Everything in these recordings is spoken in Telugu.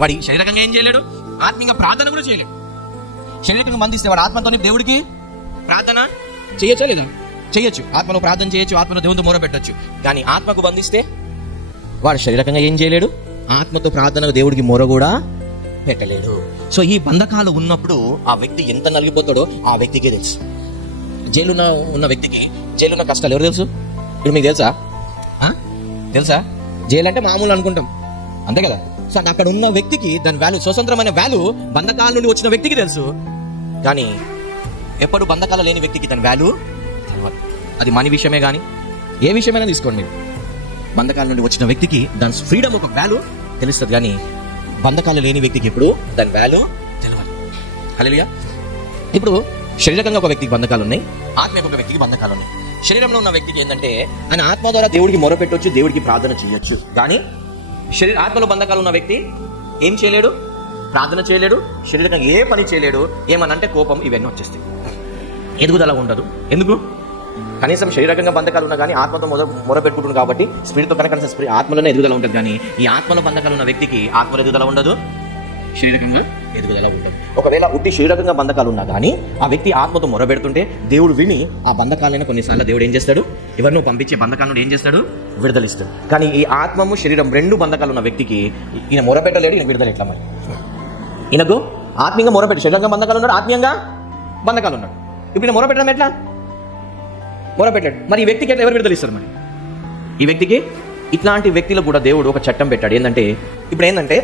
వాడి శారీరకంగా ఏం చేయలేడు, ఆత్మీయంగా ప్రార్థన కూడా చేయలేడు. శారీరకంగా బంధిస్తే వాడు ఆత్మతో దేవుడికి ప్రార్థన చేయొచ్చా లేదా? చేయొచ్చు. ఆత్మలో ప్రార్థన చేయొచ్చు, ఆత్మలో దేవునితో మొర పెట్టచ్చు. కానీ ఆత్మకు బంధిస్తే వాడు శారీరకంగా ఏం చేయలేడు, ఆత్మతో ప్రార్థన దేవుడికి మొర కూడా పెట్టలేడు. సో ఈ బంధకాలు ఉన్నప్పుడు ఆ వ్యక్తి ఎంత నలిగిపోతాడో ఆ వ్యక్తికే తెలుసు. జైలున్న ఉన్న వ్యక్తికి జైలున్న కష్టాలు ఎవరు తెలుసు? ఇప్పుడు మీకు తెలుసా? తెలుసా? జైలు అంటే మామూలు అనుకుంటాం, అంతే కదా. సో అక్కడ ఉన్న వ్యక్తికి దాని వాల్యూ, స్వతంత్రమైన వాల్యూ బంధకాల నుండి వచ్చిన వ్యక్తికి తెలుసు. కానీ ఎప్పుడు బంధకాలు లేని వ్యక్తికి దాని వాల్యూ తెలియదు. అది మనీ విషయమే కానీ ఏ విషయమైనా తీసుకోండి మీరు, బంధకాల నుండి వచ్చిన వ్యక్తికి దాని ఫ్రీడమ్ ఒక వాల్యూ తెలుస్తుంది. కానీ బంధకాలు లేని వ్యక్తికి ఎప్పుడు దాని వాల్యూ తెలియదు. హల్లెలూయా. ఇప్పుడు శారీరకంగా ఒక వ్యక్తికి బంధకాలు ఉన్నాయి, ఆత్మీయ ఒక వ్యక్తికి బంధకాలు ఉన్నాయి. శరీరంలో ఉన్న వ్యక్తికి ఏంటంటే ఆయన ఆత్మ ద్వారా దేవుడికి మొరపెట్టొచ్చు, దేవుడికి ప్రార్థన చేయొచ్చు. కానీ ఆత్మలో బంధకాలు ఉన్న వ్యక్తి ఏం చేయలేడు, ప్రార్థన చేయలేడు, శరీరంగా ఏ పని చేయలేడు. ఏమనంటే కోపం, ఇవన్నీ వచ్చేస్తాయి. ఎదుగుదల ఉండదు. ఎందుకు? కనీసం శారీరకంగా బంధకాలు ఉన్నా కానీ ఆత్మతో మొరపెట్టుకుంటుంది కాబట్టి స్పిరిట్తో కనుక ఆత్మలోనే ఎదుగుదల ఉంటుంది. కానీ ఈ ఆత్మలో బంధకాలు ఉన్న వ్యక్తికి ఆత్మలో ఎదుగుదల ఉండదు, శారీరకంగా ఎదుగుదల ఉండదు. ఒకవేళ ఉట్టి శారీరకంగా బంధకాలు ఉన్నా కానీ ఆ వ్యక్తి ఆత్మతో మొరబెడుతుంటే దేవుడు విని ఆ బంధకాలైనా కొన్నిసార్లు దేవుడు ఏం చేస్తాడు, ఎవరినో పంపించే బంధకాలను ఏం చేస్తాడు, విడుదలిస్తాడు. కానీ ఈ ఆత్మము శరీరం రెండు బంధకాలు ఉన్న వ్యక్తికి ఈయన మొరపెట్టలేడు, ఈయన విడుదల ఎట్లా? మరి ఈయనకు ఆత్మీయంగా మొరపెట్టి శరీరంగా బంధకాలు ఉన్నాడు, ఆత్మీయంగా బంధకాలు ఉన్నాడు. ఇప్పుడు ఈయన మొరపెట్టడం ఎట్లా? మొరపెట్టాడు. మరి ఈ వ్యక్తికి ఎట్లా ఎవరు విడుదలిస్తారు? మరి ఈ వ్యక్తికి ఇట్లాంటి వ్యక్తులకు కూడా దేవుడు ఒక చట్టం పెట్టాడు. ఏంటంటే ఇప్పుడు ఏంటంటే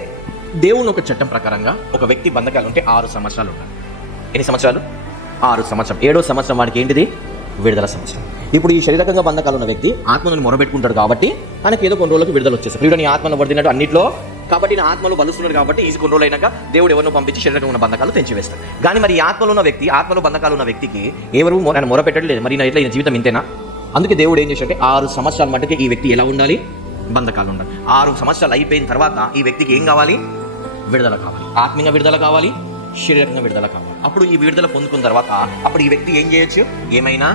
దేవుని ఒక చట్టం ప్రకారంగా ఒక వ్యక్తి బంధకాలు ఉంటే 6 సంవత్సరాలు ఉంటాయి. ఎన్ని సంవత్సరాలు? 6 సంవత్సరం. 7వ సంవత్సరం వాడికి ఏంటిది? విడుదల సంవత్సరం. ఇప్పుడు ఈ శారీరకంగా బంధకాలు ఉన్న వ్యక్తి ఆత్మను మొరబెట్టుకుంటాడు కాబట్టి ఆయనకి ఏదో కొన్ని రోజులకు విడుదల వచ్చేస్తుంది. ప్రియుడు నీ ఆత్మను పడుతున్నట్టు అన్నింటిలో కాబట్టి నా ఆత్మలో బలుస్తున్నాడు కాబట్టి ఈ కొన్ని రోజులు అయినాక దేవుడు ఎవరినో పంపించి శరీరంగా ఉన్న బంధకాలు తెంచివేస్తాడు. కానీ మరి ఈ ఆత్మలో ఉన్న వ్యక్తి, ఆత్మలో బంధకాలు ఉన్న వ్యక్తికి ఎవరు ఆయన మొరపెట్టలేదు. మరి ఎట్లా ఈయన జీవితం ఇంతేనా? అందుకే దేవుడు ఏం చేశాడంటే 6 సంవత్సరాల మటుకే ఈ వ్యక్తి ఎలా ఉండాలి? బంధకాలు ఉండాలి. 6 సంవత్సరాలు అయిపోయిన తర్వాత ఈ వ్యక్తికి ఏం కావాలి? విడుదల కావాలి. ఆత్మీయంగా విడుదల కావాలి, శారీరకంగా విడుదల కావాలి. అప్పుడు ఈ విడుదల పొందుకున్న తర్వాత అప్పుడు ఈ వ్యక్తి ఏం చేయొచ్చు? ఏమైనా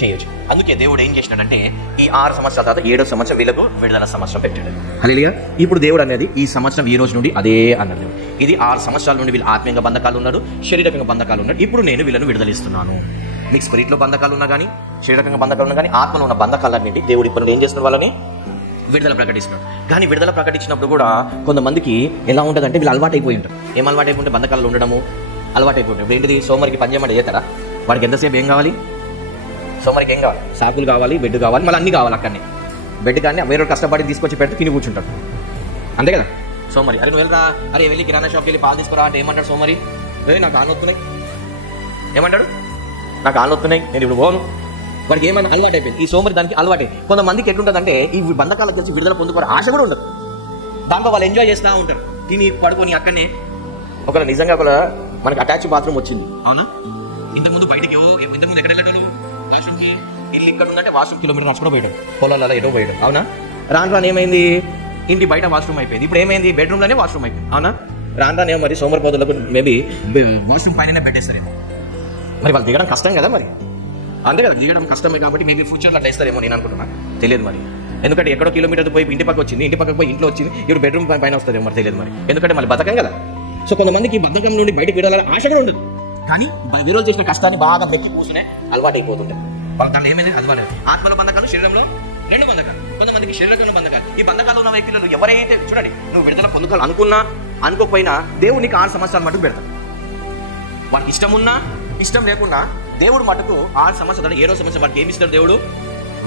చేయొచ్చు. అందుకే దేవుడు ఏం చేసినాడంటే ఈ 6 సంవత్సరాల తర్వాత 7వ సంవత్సరం వీళ్ళకు విడుదల సంవత్సరం పెట్టాడు. హల్లెలూయా. ఇప్పుడు దేవుడు అనేది ఈ సంవత్సరం ఈ రోజు నుండి అదే అన్నాడు. ఇది 6 సంవత్సరాల నుండి వీళ్ళు ఆత్మీయంగా బంధకాలు ఉన్నారు, శారీరకంగా బంధకాలు ఉన్నారు. ఇప్పుడు నేను వీళ్ళను విడుదలిస్తున్నాను. మీకు స్పిరిట్లో బంధకాలు ఉన్నా కానీ, శారీరకంగా బంధకాలు ఉన్నా కానీ, ఆత్మలో ఉన్న బంధకాలన్నింటి దేవుడు ఇప్పుడు ఏం చేస్తున్న వాళ్ళని విడుదల ప్రకటిస్తున్నాడు. కానీ విడుదల ప్రకటించినప్పుడు కూడా కొంతమందికి ఎలా ఉంటుందంటే వీళ్ళు అలవాటు అయిపోయి ఉంటారు. ఏం అలవాటు అయిపోతే బంధకాలు ఉండడము అలవాటు అయిపోయింటారు. ఇప్పుడు ఏంటిది? సోమరికి పంచమంటే చేస్తారా? వాడికి ఎంతసేపు ఏం కావాలి? సోమరికి ఏం కావాలి? సాకులు కావాలి, బెడ్ కావాలి, మళ్ళీ అన్ని కావాలి. అక్కడనే బెడ్ కానీ వేరే కష్టపడి తీసుకొచ్చి పెడితే తిని కూర్చుంటాడు, అంతే కదా. సోమరి అరే నువ్వు వెళ్ళరా, అరే వెళ్ళి కిరాణా షాప్కి వెళ్ళి పాలు తీసుకురా అంటే ఏమంటాడు సోమరి? నాకు ఆనొత్తున్నాయి. ఏమంటాడు? నాకు ఆనొత్తున్నాయి, నేను ఇప్పుడు పోను. వాడికి ఏమైనా అలవాటు అయిపోయింది. ఈ సోమరి దానికి అలవాటు. కొంతమందికి ఎట్లుంటుందంటే ఈ బంధకాలకు తెలిసి విడుదల పొందుకోవడం ఆశ కూడా ఉండదు. దాంట్లో వాళ్ళు ఎంజాయ్ చేస్తూ ఉంటారు, తిని పడుకొని అక్కడనే. ఒకవేళ నిజంగా ఒక మనకి అటాచ్ బాత్రూమ్ వచ్చింది, అవునా? ఇంతకుముందు బయటకి ఇంతకుముందు ఎక్కడ వెళ్ళాడు? వాష్రూమ్కి ఇల్లు ఇక్కడ ఉందంటే వాష్రూమ్ కిలోమీటర్ నడుచుకుంటూ పోయాడు, పొలాలలో ఎటో పోయాడు, అవునా? రాను ఏమైంది? ఇంటి బయట వాష్రూమ్ అయిపోయింది. ఇప్పుడు ఏమైంది? బెడ్రూమ్లోనే వాష్రూమ్ అయిపోయింది, అవునా? రాను మరి సోమరి పోతులకు మేబీ వాష్రూమ్ పైన పెట్టేస్తారు. మరి వాళ్ళు దిగడం కష్టం కదా, మరి అంతే కదా, దిగడం కష్టమే. కాబట్టి మేబీ ఫ్యూచర్లో అట్లా వేస్తారేమో నేను అనుకుంటున్నా, తెలియదు మరి. ఎందుకంటే ఎక్కడో కిలోమీటర్ పోయి ఇంటి పక్క వచ్చింది, ఇంటి పక్కకు పోయి ఇంట్లో వచ్చింది, ఇప్పుడు బెడ్రూమ్ పైన వస్తుందేమో మరి, తెలియదు మరి. ఎందుకంటే మళ్ళీ బతకం కదా. సో కొంతమందికి బద్ధకం నుండి బయటకు విడాలని ఆశ కూడా ఉండదు, కానీ విరోధులు చేసిన కష్టాన్ని బాగా మెక్కి కూర్చునే అలవాటు అయిపోతుంటాయి. వాళ్ళ దాంట్లో ఏమైంది? అలవాటు. ఆత్మలో బంధకాలు, శరీరంలో 2 బంధకాలు. కొంతమందికి శరీరంలో బంధకాలు. ఈ బంధకాలు ఉన్న వ్యక్తులు ఎవరైతే చూడండి, నువ్వు విడుదల పొందుకోవాలి అనుకున్నా అనుకోకపోయినా దేవుడు నీకు 6 సంవత్సరాల మటుకు పెడతాడు. వాడికి ఇష్టం ఉన్నా ఇష్టం లేకున్నా దేవుడు మటుకు 6 సంవత్సరాలు 7వ సంవత్సరం వాడికి ఏమి ఇస్తాడు? దేవుడు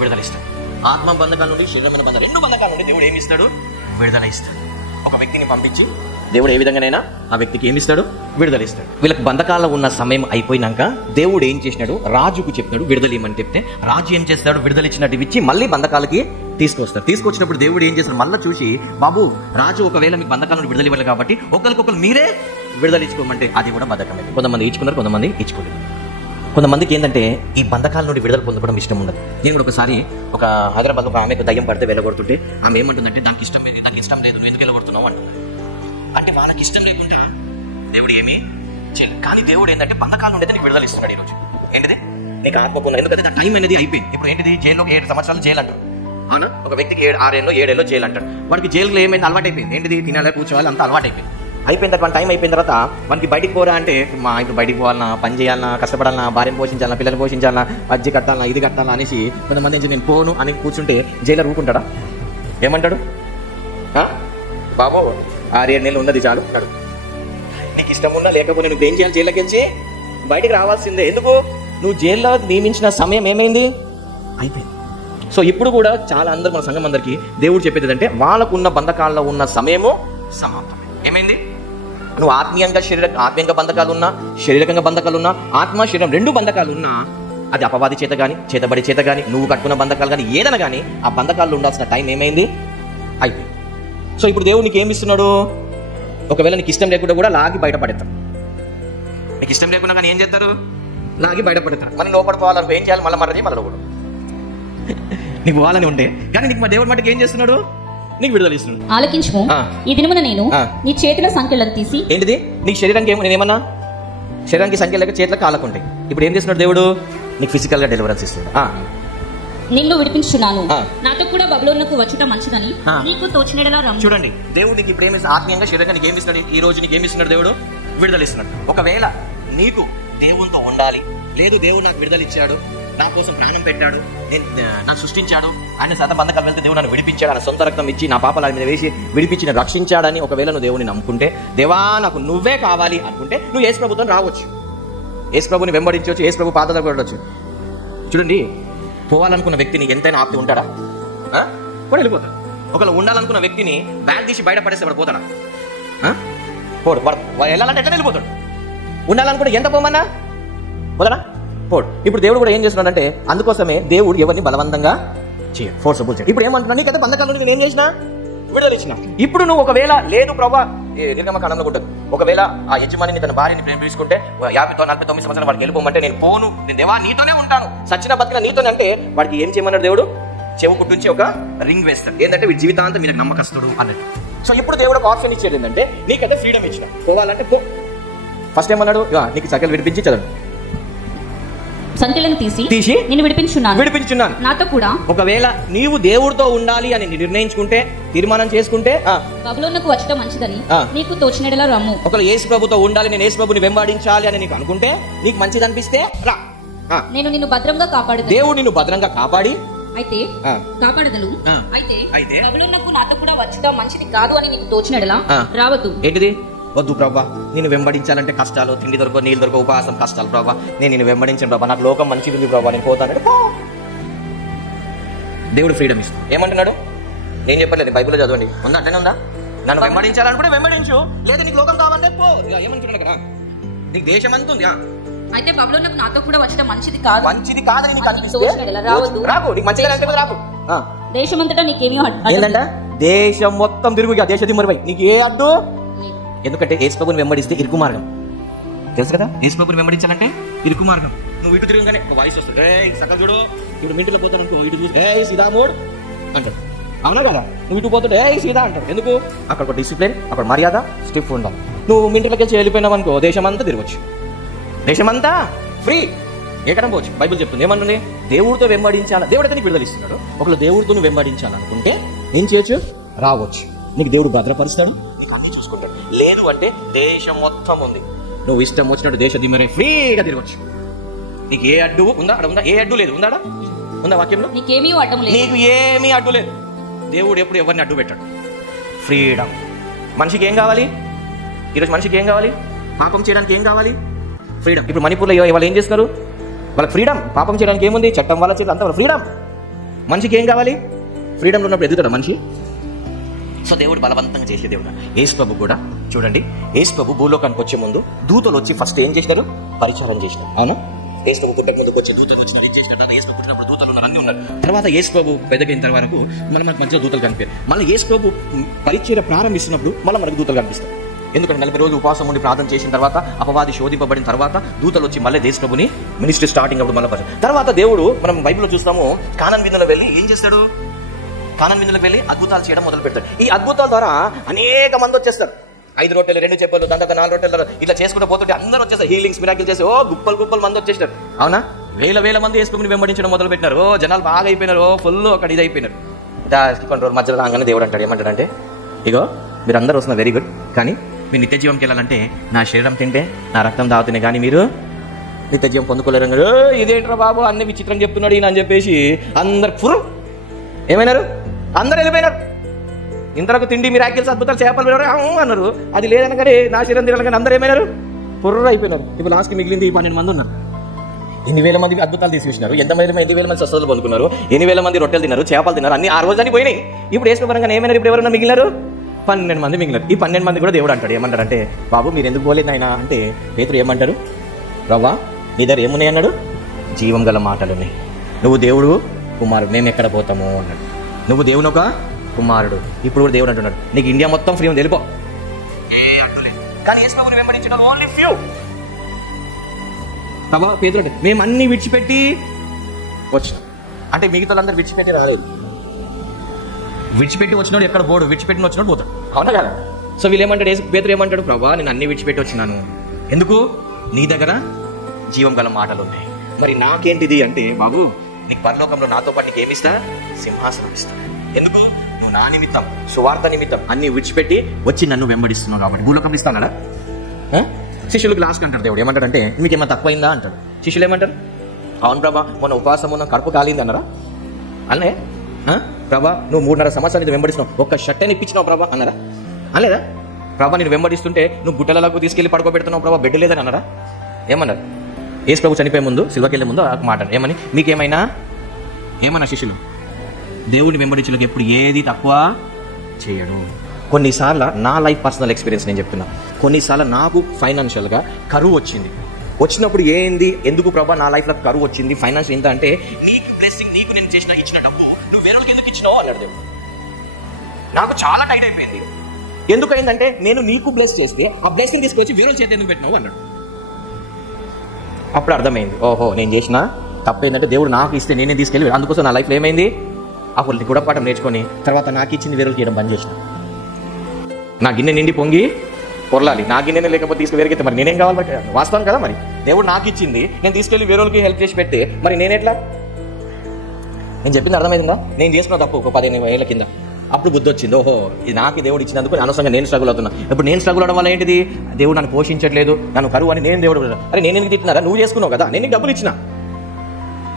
విడుదల ఇస్తాడు. ఆత్మ బంధకాల నుండి శరీరం బంధకాలు 2 బంధకాల నుండి దేవుడు ఏమి ఇస్తాడు? విడుదల ఇస్తాడు. ఒక వ్యక్తిని పంపించి దేవుడు ఏ విధంగానైనా ఆ వ్యక్తికి ఏమి ఇస్తాడు? విడుదల ఇస్తాడు. వీళ్ళకి బంధకాల్లో ఉన్న సమయం అయిపోయినాక దేవుడు ఏం చేసినాడు? రాజుకు చెప్తాడు విడుదల ఇమ్మని చెప్తే రాజు ఏం చేస్తాడు? విడుదల ఇచ్చినట్టు ఇచ్చి మళ్ళీ బంధకాలకి తీసుకొస్తాడు. తీసుకొచ్చినప్పుడు దేవుడు ఏం చేస్తాడు? మళ్ళీ చూసి, బాబు రాజు ఒకవేళ మీకు బంధకాల నుండి విడుదల ఇవ్వాలి కాబట్టి ఒకరికొకరు మీరే విడుదల ఇచ్చుకోమంటే అది కూడా బద్ధకమే. కొంతమంది ఇచ్చుకున్నారు, కొంతమంది ఇచ్చుకోలేదు. కొంతమందికి ఏంటంటే ఈ బంధకాల నుండి విడుదల పొందుకోవడం ఇష్టం ఉండదు. నేను కూడా ఒకసారి ఒక హైదరాబాద్ ఒక ఆమెకు దయ్యం పడితే వెళ్ళగొడుతుంటే ఆమె ఏమంటుందంటే దానికి ఇష్టం లేదు, దానికి ఇష్టం లేదు, నువ్వు ఎందుకు వెళ్ళగొడుతున్నావు అంటుంది. అంటే వాళ్ళకి ఇష్టం లేకుండా దేవుడు ఏమి చేయలేదు. కానీ దేవుడు ఏంటంటే బంధకాల నుండి నీకు విడుదల ఇస్తున్నాడు ఈరోజు. ఏంటిది? నీకు ఆత్మకున్న, ఎందుకంటే దాని టైం అనేది అయిపోయింది. ఇప్పుడు ఏంటిది? జైల్లో 7 సంవత్సరాలు జైలు అంటారు. అవునా? ఒక వ్యక్తికి 6 ఏళ్ళు 7 ఏళ్ళు జైలు అంటాడు. వాడికి జైలులో ఏమైంది? అలవాటు అయిపోయింది. ఏంటిది? తినాలి, కూర్చోవాలి, అంతా అలవాటు అయిపోయింది. అయిపోయిన తర్వాత టైం అయిపోయిన తర్వాత మనకి బయటికి పోరా అంటే ఇప్పుడు బయటికి పోవాలన్నా, పని చేయాలన్నా, కష్టపడాలన్నా, భార్యను పోషించాలన్నా, పిల్లలు పోషించాలన్నా, అజ్జి కట్టాలన్నా, ఇది కట్టాలన్నా అనేసి కొంతమంది నుంచి నేను పోను అని కూర్చుంటే జైలు ఊరుకుంటాడా? ఏమంటాడు? బాబు 6-7 నెలలు ఉన్నది చాలు అంటాడు. నీకు ఇష్టం ఉన్నా లేకపోతే నువ్వు ఏం చేయాలి? జైల్లోకించి బయటికి రావాల్సిందే. ఎందుకు? నువ్వు జైల్లో నియమించిన సమయం ఏమైంది? అయిపోయింది. సో ఇప్పుడు కూడా చాలా అందరు మన సంఘం అందరికీ దేవుడు చెప్పేది ఏంటంటే వాళ్ళకున్న బంధకాల్లో ఉన్న సమయము సమాప్తం. ఏమైంది? నువ్వు ఆత్మీయంగా బంధకాలు ఉన్నా, శారీరకంగా బంధకాలు ఉన్నా, ఆత్మ శరీరం 2 బంధకాలు ఉన్నా, అది అపవాది చేత కానీ, చేతబడి చేత కానీ, నువ్వు కట్టుకున్న బంధకాలు కానీ, ఏదైనా కానీ ఆ బంధకాల్లో ఉండాల్సిన టైం ఏమైంది? అయిపోయింది. సో ఇప్పుడు దేవుడు నీకు ఏమి ఇస్తున్నాడు? ఒకవేళ నీకు ఇష్టం లేకుండా కూడా లాగి బయటపడతారు. నీకు ఇష్టం లేకుండా కానీ ఏం చేస్తారు? లాగి బయటపడతారు. మనం లోపడిపోవాలనుకో ఏం చేయాలి? మళ్ళీ మరది మళ్ళీ కూడా నీకు పోవాలని ఉంటే కానీ నీకు మా దేవుడి మటుకు ఏం చేస్తున్నాడు? నీకు విడుదల ఇస్తున్నాడు. ఆలకించుము. ఈ దినమున నేను నీ చేతిలో సంఖ్యలను తీసి. ఏంటిది? నీకు శరీరానికి నేనేమన్నా శరీరానికి సంఖ్య లేక చేతిలో కాళ్ళకు ఉంటాయి. ఇప్పుడు ఏం చేస్తున్నాడు దేవుడు? నీకు ఫిజికల్ గా డెలివరెన్స్ ఇస్తున్నాడు. నిన్ను విడిపించున్నాను, నాతో కూడా బబులోనుకు వచ్చుట మంచిదని నీకు తోచినడలా రమ్ము. చూడండి, దేవుడు నీకు ఇప్పుడు ఏమి ఆత్మీయంగా శరీరంగా నీకు ఏమి ఇస్తున్నాడు? ఈ రోజు నీకు ఏమి ఇస్తున్నాడు? దేవుడు విడుదల ఇస్తున్నాడు. ఒకవేళ నీకు దేవునితో ఉండాలి, లేదు దేవుడు నాకు విడుదల ఇచ్చాడు, నా కోసం ప్రాణం పెట్టాడు, నన్ను సృష్టించాడు, ఆయన శాతం బంధకాలు వెళ్తే దేవుడు నన్ను విడిపించాడు, ఆయన సొంత రక్తం ఇచ్చి నా పాపాల మీద వేసి విడిపించి రక్షించాడని ఒకవేళ నువ్వు దేవుడిని నమ్ముకుంటే, దేవా నాకు నువ్వే కావాలి అనుకుంటే నువ్వు యేసు ప్రభుతో రావచ్చు, యేసు ప్రభుని వెంబడించవచ్చు, యేసు ప్రభు పాదాలకు వెళ్ళవచ్చు. చూడండి, పోవాలనుకున్న వ్యక్తిని ఎంతైనా ఆప్తి ఉంటాడా? కూడా వెళ్ళిపోతాడు. ఒకవేళ ఉండాలనుకున్న వ్యక్తిని బ్యాగ్ తీసి బయట పడేస్తే వాడు పోతాడా? పోడు. వెళ్ళాలంటే ఎట్లా వెళ్ళిపోతాడు? ఉండాలనుకుంటే ఎంత పోమన్నా పోతాడా? పోడు. ఇప్పుడు దేవుడు కూడా ఏం చేస్తున్నాడంటే అందుకోసమే దేవుడు ఎవరిని బలవంతంగా ఫోర్సబుల్ చేయడు. ఇప్పుడు ఏమంటున్నా? నీకైతే బంధకాల నుండి నేను ఏం చేసిన? విడుదల ఇచ్చిన. ఇప్పుడు నువ్వు ఒకవేళ లేదు ప్రభా నిర్గమకాండంలో ఉంటుంది, ఒకవేళ ఆ యజమానిని తన భార్యని ప్రేమించుకుంటే 49 సంవత్సరాలు వాడికి వెళ్ళిపోమంటే నేను పోను, నేను దేవా నీతోనే ఉంటాను, సచిన బతికిన నీతోనే అంటే వాడికి ఏం చేయమన్నాడు దేవుడు? చెవు కుట్టించి ఒక రింగ్ వేస్తాడు. ఏంటంటే వీడి జీవితాంతం మీరు నమ్మకస్తుడు అన్నట్టు. సో ఇప్పుడు దేవుడు ఒక ఆప్షన్ ఇచ్చేది ఏంటంటే నీకైతే ఫ్రీడమ్ ఇచ్చిన, పోవాలంటే పో. ఫస్ట్ ఏమన్నాడు? నీకు సకలు విడిపించి చదవండి, సంఖ్యలను తీసి నేను విడిపించున్నాను నాతో కూడా. ఒకవేళ నీవు దేవుడితో ఉండాలి అని నిర్ణయించుకుంటే, తీర్మానం చేసుకుంటే బబులోనుకు వచ్చటం మంచిదని నీకు తోచినడలా రమ్ము. ఒకవేళ యేసు ప్రభుతో ఉండాలి, నేను యేసు ప్రభుని వెంబడించాలి అని నీకు అనుకుంటే, నీకు మంచిది అనిపిస్తే రా. నేను నిన్ను భద్రంగా కాపాడు. దేవుడు నిన్ను భద్రంగా కాపాడి అయితే కాపాడదలు. అయితే బబులోనుకు నాతో కూడా వచ్చటం మంచిది కాదు అని నీకు తోచినడలా రావద్దు. ఏంటిది? వద్దు ప్రభా, నేను వెంబడించాలంటే కష్టాలు, తిండి దొరక, నీళ్ళు దొరక, ఉపవాసం కష్టాలు ప్రభా, నేను నిన్ను వెంబడించాను ప్రభా, నాకు లోకం మంచిది ఉంది ప్రభా, నేను పోతానంటే దేవుడు ఫ్రీడమ్ ఇస్తాడు. ఏమంటున్నాడు? నేను చెప్పలేదు, బైబిల్లో చదవండి, ఉందా? అంటేనే ఉందా? నన్ను వెంబడించాలనుకుంటే వెంబడించు, లేదా నీకు లోకం కావాలంటే పో. ఏమంటున్నాడు కదా? నీకు దేశం అంత ఉంది. అయితే బబులోనుకు నాతో కూడా వచ్చటం మంచిది కాదు, మంచిది కాదని నీకు అనిపిస్తే రాకు. నీకు మంచిగా అనిపిస్తే రాకు. దేశమంతటా నీకేమీ ఏంటంటే దేశం మొత్తం తిరుగు, దేశ దిమ్మరిపై నీకు ఏ అడ్డు? ఎందుకంటే యేసు ప్రభుని వెంబడిస్తే ఇరుకు మార్గం, తెలుసు కదా? యేసు ప్రభుని వెంబడించాలంటే ఇరుకు మార్గం. నువ్వు ఇటు తిరుగుగానే ఒక వాయిస్ వస్తుంది, సకల చూడు, ఇప్పుడు మింటిలో పోతాను అనుకో, ఇటు చూసి సీదా మోడ్ అంటాడు, అవునా కదా? నువ్వు ఇటు పోతుంటే సీదా అంటాడు. ఎందుకు? అక్కడ ఒక డిసిప్లిన్, అక్కడ మర్యాద, స్టిఫ్ ఉండాలి. నువ్వు మింటిలోకి వెళ్ళి వెళ్ళిపోయినావు అనుకో, దేశమంతా తిరగచ్చు, దేశమంతా ఫ్రీ, ఎక్కడం పోవచ్చు. బైబిల్ చెప్తుంది, ఏమంటుంది? దేవుడితో వెంబడించాలి. దేవుడు అయితే నీకు విడుదల ఇస్తున్నాడు. ఒకవేళ దేవుడితో నువ్వు వెంబడించాలనుకుంటే ఏం చేయొచ్చు? రావచ్చు. నీకు దేవుడు భద్రపరుస్తాడు, అన్ని చూసుకుంటాడు. లేదు అంటే దేశం మొత్తం ఉంది, నువ్వు ఇష్టం వచ్చినట్టు దేశ దిమ్మరే ఫ్రీగా తిరగచ్చు. నీకు ఏ అడ్డు ఉందా? అక్కడ ఉందా? ఏ అడ్డు లేదు. ఉందా? ఉందా వాక్యంలో? నీకు ఏమీ అడ్డు లేదు. దేవుడు ఎప్పుడు ఎవరిని అడ్డు పెట్టాడు. ఫ్రీడమ్. మనిషికి ఏం కావాలి? ఈరోజు మనిషికి ఏం కావాలి? పాపం చేయడానికి ఏం కావాలి? ఫ్రీడమ్. ఇప్పుడు మణిపూర్లో వాళ్ళు ఏం చేస్తున్నారు? వాళ్ళకి ఫ్రీడమ్. పాపం చేయడానికి ఏముంది? చట్టం వాళ్ళ చేతి, అంత ఫ్రీడమ్. మనిషికి ఏం కావాలి? ఫ్రీడమ్ ఉన్నప్పుడు ఎదుగుతాడు మనిషి. సో దేవుడు బలవంతంగా చేసే దేవుడు. యేసు ప్రభు కూడా చూడండి, యేసు ప్రభు భూలోకానికి వచ్చే ముందు దూతలు వచ్చి ఫస్ట్ ఏం చేసినారు? పరిచారం చేసినారు. అవునా? యేసు ప్రభు పుట్టక ముందుకు వచ్చి దూతలు వచ్చి ఇది చేసినట్టు యేసు ప్రభు పుట్టినప్పుడు దూతలు ఉన్నారు, అన్ని ఉన్నారు. తర్వాత యేసు ప్రభు పెద్దగైన వరకు మనకు మధ్యలో దూతలు కనిపారు. మళ్ళీ యేసు ప్రభు పరిచయం ప్రారంభిస్తున్నప్పుడు మళ్ళీ మనకు దూతలు కనిపిస్తారు. ఎందుకంటే 40 రోజులు ఉపవాసం ఉండి ప్రార్థన చేసిన తర్వాత, అపవాది శోధింపబడిన తర్వాత దూతలు వచ్చి మళ్ళీ యేసు ప్రభుని మినిస్ట్రీ స్టార్టింగ్ అప్పుడు మళ్ళీ తర్వాత దేవుడు, మనం బైబిల్లో చూస్తాము, కానాన్ విందులో వెళ్ళి ఏం చేస్తాడు? కానాన్ విందులకు వెళ్ళి అద్భుతాలు చేయడం మొదలు పెడతాడు. ఈ అద్భుతాల ద్వారా అనేక మంది వచ్చేస్తారు. 5 రొట్టెలు 2 చేపలు, దాని 4 రొట్టెలు ఇట్లా చేసుకుంటూ పోతుంటే అందరూ వచ్చేస్తారు. హీలింగ్స్, మిరాకిల్ చేసి గుప్పలు మంది వచ్చేసారు. అవునా? వేల మంది యేసు ప్రభుని వెంబడించడం మొదలు పెట్టినారు. జనాలు బాగా అయిపోయినారు, ఫుల్ అక్కడ ఇది అయిపోయినారు. కొన్ని రోజులు మధ్యలో రాగానే దేవుడు అంటాడు ఏమంటాడంటే, ఇగో మీరు అందరూ వస్తున్నారు వెరీ గుడ్, కానీ మీరు నిత్య జీవంకి వెళ్ళాలంటే నా శరీరం తింటే నా రక్తం తాగుతున్నాయి, కానీ మీరు నిత్య జీవం పొందుకోలేరు. ఇదేంట్రా బాబు అన్ని విచిత్రం చెప్తున్నాడు ఈయన అని చెప్పేసి అందరు ఫుర్ ఏమైనారు, అందరు వెళ్ళిపోయినారు. ఇంతరకు తిండి మిరాకిల్స్ అద్భుతాలు చేపలు అన్నారు, అది లేదనగానే నా శరీరం తినాలని అందరూ ఏమైనారు, పుర్ర అయిపోయినారు. ఇప్పుడు లాస్ట్కి మిగిలింది 12 మంది ఉన్నారు. 8,000 మందికి అద్భుతాలు తీసేసినారు, 8,000 మంది స్వస్థతలు పొందుకున్నారు, 8,000 మంది రొట్టెలు తిన్నారు, చేపలు తిన్నారు, అన్ని ఆ రోజు అని పోయినాయి. ఇప్పుడు వేసుకోపరంగా ఏమైనా ఇప్పుడు ఎవరైనా మిగిలినారు, 12 మంది మిగిలినారు. ఈ 12 మంది కూడా దేవుడు అంటాడు ఏమంటారంటే, బాబు మీరు ఎందుకు పోలేదు ఆయన అంటే, పేతురు ఏమంటారు, రవ్వా నీ దగ్గర ఏమున్నాయి అన్నాడు, జీవం గల మాటలు ఉన్నాయి, నువ్వు దేవుడు కుమారుడు, మేము ఎక్కడ పోతాము అన్నాడు. నువ్వు దేవుని ఒక కుమారుడు. ఇప్పుడు కూడా దేవుడు అంటున్నాడు, నీకు ఇండియా మొత్తం ఫ్రీ ఉంది, వెళ్ళిపో. కానీ యేసుప్రభువుని వెంబడించిన ఓన్లీ ఫ్యూ. ప్రభా పేతురు అంటే మేము అన్ని విడిచిపెట్టి వచ్చినాం అంటే మిగతా అందరూ విడిచిపెట్టి రాలేదు. విడిచిపెట్టి వచ్చినాడు ఎక్కడ పోడు, విడిచిపెట్టిన వచ్చినాడు పోతాడు, అవునా కదా? సో వీళ్ళు ఏమంటాడు, పేతురు ఏమంటాడు, ప్రభా నేను అన్ని విడిచిపెట్టి వచ్చినాను, ఎందుకు, నీ దగ్గర జీవం గల మాటలు ఉన్నాయి. మరి నాకేంటిది అంటే, బాబు నీకు పరలోకంలో నాతో పాటు నీకు ఏమిస్తా, సింహాసనం ఇస్తా. ఎందుకు, నువ్వు నా నిమిత్తం సువార్త నిమిత్తం అన్ని విడిచిపెట్టి వచ్చి నన్ను వెంబడిస్తున్నావు కాబట్టి భూలోకం ఇస్తాను కదా. శిష్యులకు లాస్ట్ అంటాడు దేవుడు ఏమంటాడంటే, మీకేమన్నా తక్కువైందా అంటాడు. శిష్యులు ఏమంటారు, అవును ప్రభా మొన్న ఉపవాసం ఉన్న కడుపు కాలింది అన్నారా, అన్నే ప్రభా నువ్వు 3.5 సంవత్సరాలు వెంబడిస్తున్నావు, ఒక్క షర్ట్ అని ఇప్పించినావు ప్రభా అన్నారా, అనలేదా? ప్రభా నేను వెంబడిస్తుంటే నువ్వు గుట్టలకు తీసుకెళ్లి పడుకోబెడుతున్నావు ప్రభా, బెడ్ లేదని అన్నారా, ఏమన్నారు? యేసు ప్రభు చనిపోయే ముందు, సిల్వకెళ్ళే ముందు ఆ మాట ఏమని, మీకేమైనా ఏమన్నా శిష్యులు దేవుడిని వెంబడించులకు ఎప్పుడు ఏది తక్కువ చేయడు. కొన్నిసార్లు నా లైఫ్ పర్సనల్ ఎక్స్పీరియన్స్ నేను చెప్తున్నా, కొన్నిసార్లు నాకు ఫైనాన్షియల్గా కరువు వచ్చింది. వచ్చినప్పుడు ఏంది, ఎందుకు ప్రభా నా లైఫ్లో కరువు వచ్చింది, ఫైనాన్స్ ఎంత అంటే, నీకు బ్లెస్సింగ్, నీకు నేను ఇచ్చిన డబ్బు నువ్వు వేరేకి ఎందుకు ఇచ్చినావు అన్నాడు దేవుడు. నాకు చాలా టైట్ అయిపోయింది. ఎందుకైందంటే, నేను నీకు బ్లెస్ చేస్తే ఆ బ్లెస్సింగ్ తీసుకొచ్చి వేరే చేతి ఎందుకు పెట్టినావు అన్నాడు. అప్పుడు అర్థమైంది, ఓహో నేను చేసిన తప్పు ఏంటంటే దేవుడు నాకు ఇస్తే నేనే తీసుకెళ్ళి, అందుకోసం నా లైఫ్లో ఏమైంది, అప్పుడు గుణపాఠం నేర్చుకొని తర్వాత నాకు ఇచ్చింది వేరేకి చేయడం బంద్ చేసిన. నా గిన్నె నిండి పొంగి పొరలాలి, నా గిన్నెనే లేకపోతే తీసుకు వేరేకి మరి నేనేం కావాలి, బట్టి వాస్తవం కదా. మరి దేవుడు నాకు ఇచ్చింది నేను తీసుకెళ్లి వేరేకి హెల్ప్ చేసి పెడితే మరి నేనెట్లా, నేను చెప్పింది అర్థమైందా? నేను చేసుకున్న తప్పు ఒక 15 ఏళ్ల కింద, అప్పుడు బుద్ధి వచ్చింది, ఓహో ఇది నాకు దేవుడు ఇచ్చినందుకు అనవసరంగా నేను స్ట్రగుల్ అవుతున్నా. ఇప్పుడు నేను స్ట్రగుల్ అవడం వల్ల ఏంటిది, దేవుడు నన్ను పోషించట్లేదు, నన్ను కరువు అని నేను దేవుడు. అరే నేను ఎందుకు తిట్టినారా, నువ్వు చేసుకున్నావు కదా, నేను నీకు డబ్బులు ఇచ్చిన,